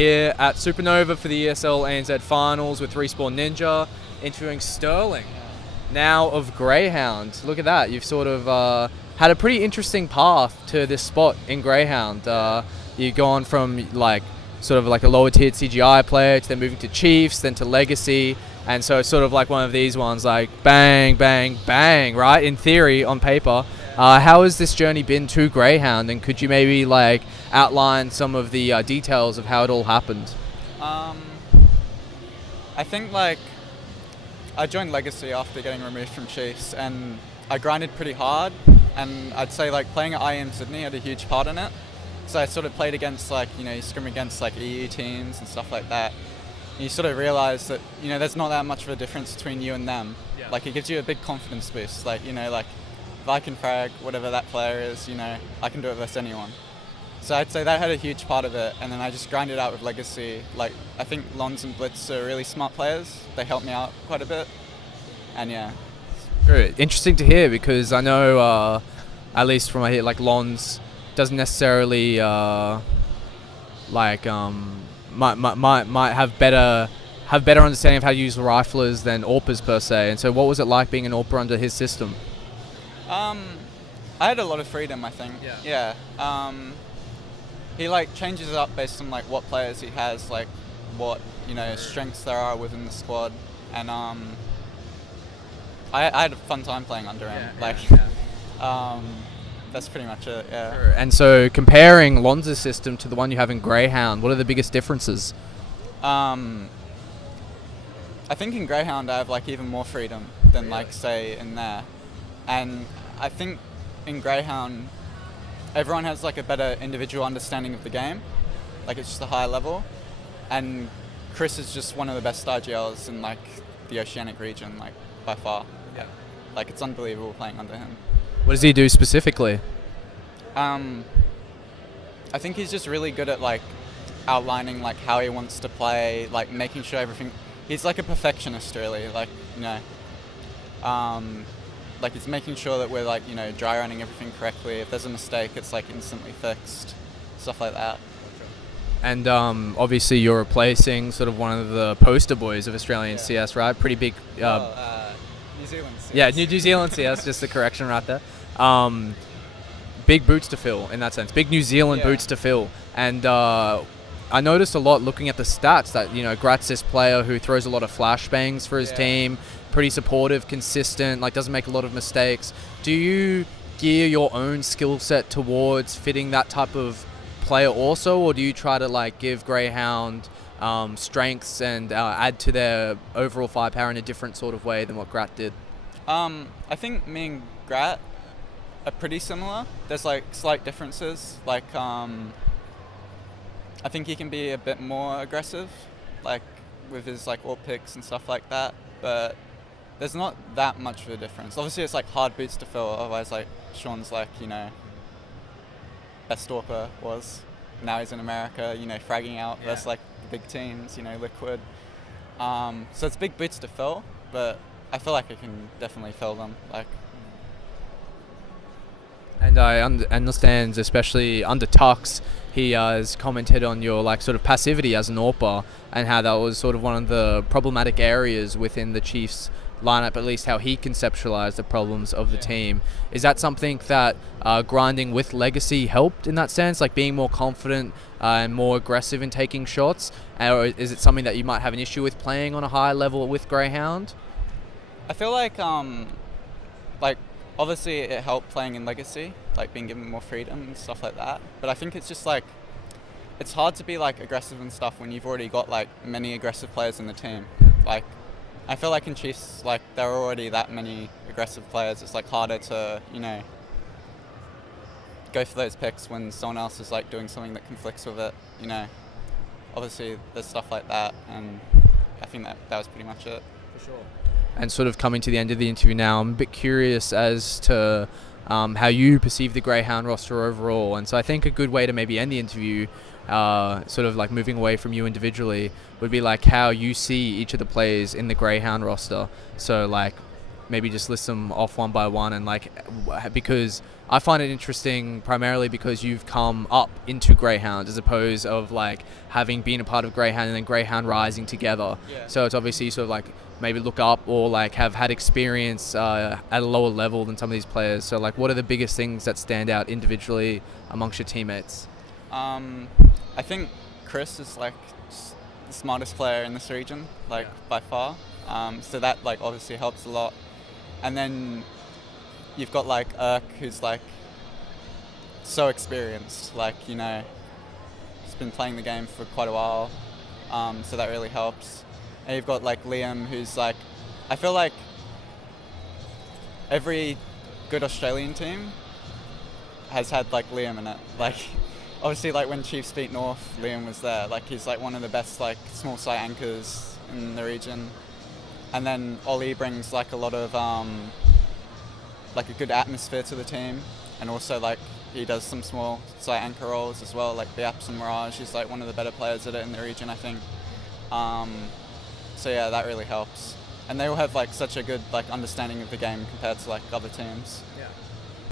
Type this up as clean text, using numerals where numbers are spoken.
here at Supernova for the ESL AUNZ Finals with Respawn Ninja, interviewing Sterling, now of Grayhound. Look at that, you've sort of had a pretty interesting path to this spot in Grayhound. You've gone from like sort of like a lower tiered CGI player to then moving to Chiefs, then to Legacy, and so it's sort of like one of these ones, like bang, bang, bang, right? In theory, on paper. How has this journey been to Grayhound, and could you maybe like outline some of the details of how it all happened? I think like I joined Legacy after getting removed from Chiefs, and I grinded pretty hard, and I'd say like playing at IEM Sydney had a huge part in it. So I sort of played against like, you scrim against like EU teams and stuff like that. And you sort of realise that, there's not that much of a difference between you and them. Yeah. Like it gives you a big confidence boost. Like, like if I can frag whatever that player is, I can do it versus anyone. So I'd say that had a huge part of it. And then I just grinded out with Legacy. Like I think Lons and Blitz are really smart players. They helped me out quite a bit. And yeah. Good. Interesting to hear, because I know, at least from I hear, like Lons doesn't necessarily might have better understanding of how to use riflers than AWPers per se. And so what was it like being an AWPer under his system? I had a lot of freedom, I think. Yeah. He like changes it up based on like what players he has, like what strengths there are within the squad, and I had a fun time playing under him. That's pretty much it, yeah. Sure. And so comparing Lonza's system to the one you have in Grayhound, what are the biggest differences? I think in Grayhound I have like even more freedom than like say in there. And I think in Grayhound everyone has like a better individual understanding of the game. Like it's just a higher level. And Chris is just one of the best IGLs in like the Oceanic region, like by far. Yeah. Like it's unbelievable playing under him. What does he do specifically? I think he's just really good at like outlining like how he wants to play, like making sure everything. He's like a perfectionist, really. Like like he's making sure that we're like dry running everything correctly. If there's a mistake, it's like instantly fixed, stuff like that. And obviously you're replacing sort of one of the poster boys of Australian CS, right? Pretty big. New Zealand CS. Yeah, New Zealand CS, just the correction right there. Big boots to fill in that sense. Big New Zealand boots to fill. And I noticed a lot looking at the stats that, Grat's this player who throws a lot of flashbangs for his team, pretty supportive, consistent, like doesn't make a lot of mistakes. Do you gear your own skill set towards fitting that type of player also, or do you try to like give Grayhound strengths and add to their overall firepower in a different sort of way than what Grat did? I think me and Grat are pretty similar. There's like slight differences. Like I think he can be a bit more aggressive, like with his like AWP picks and stuff like that. But there's not that much of a difference. Obviously, it's like hard boots to fill. Otherwise, like Sean's like best AWPer was. Now he's in America, fragging out versus like big teams, Liquid. So it's big boots to fill, but I feel like I can definitely fill them. Like. And I understand, especially under Tux, he has commented on your like sort of passivity as an AWPer and how that was sort of one of the problematic areas within the Chiefs lineup, at least how he conceptualized the problems of the team. Is that something that grinding with Legacy helped in that sense, like being more confident and more aggressive in taking shots? Or is it something that you might have an issue with playing on a high level with Grayhound? I feel like obviously it helped playing in Legacy, like being given more freedom and stuff like that. But I think it's just like, it's hard to be like aggressive and stuff when you've already got like many aggressive players in the team. Like, I feel like in Chiefs, like there are already that many aggressive players. It's like harder to, go for those picks when someone else is like doing something that conflicts with it. Obviously there's stuff like that, and I think that was pretty much it. For sure. And sort of coming to the end of the interview now, I'm a bit curious as to how you perceive the Grayhound roster overall. And so I think a good way to maybe end the interview, sort of like moving away from you individually, would be like how you see each of the players in the Grayhound roster. So like maybe just list them off one by one, and like because I find it interesting primarily because you've come up into Greyhound as opposed of like having been a part of Greyhound and then Greyhound rising together. Yeah. So it's obviously sort of like maybe look up or like have had experience at a lower level than some of these players. So like what are the biggest things that stand out individually amongst your teammates? I think Chris is like the smartest player in this region, like by far. So that like obviously helps a lot. And then you've got like who's like so experienced, like, you know, he's been playing the game for quite a while. So that really helps. And you've got like Liam, who's like, I feel like every good Australian team has had like Liam in it. Like, obviously, like when Chiefs beat North, Liam was there. Like, he's like one of the best like small side anchors in the region. And then Ollie brings like a lot of like a good atmosphere to the team, and also like he does some small side anchor roles as well, like Biaps and Mirage. He's like one of the better players at it in the region, I think. So yeah, that really helps. And they all have like such a good like understanding of the game compared to like other teams. Yeah.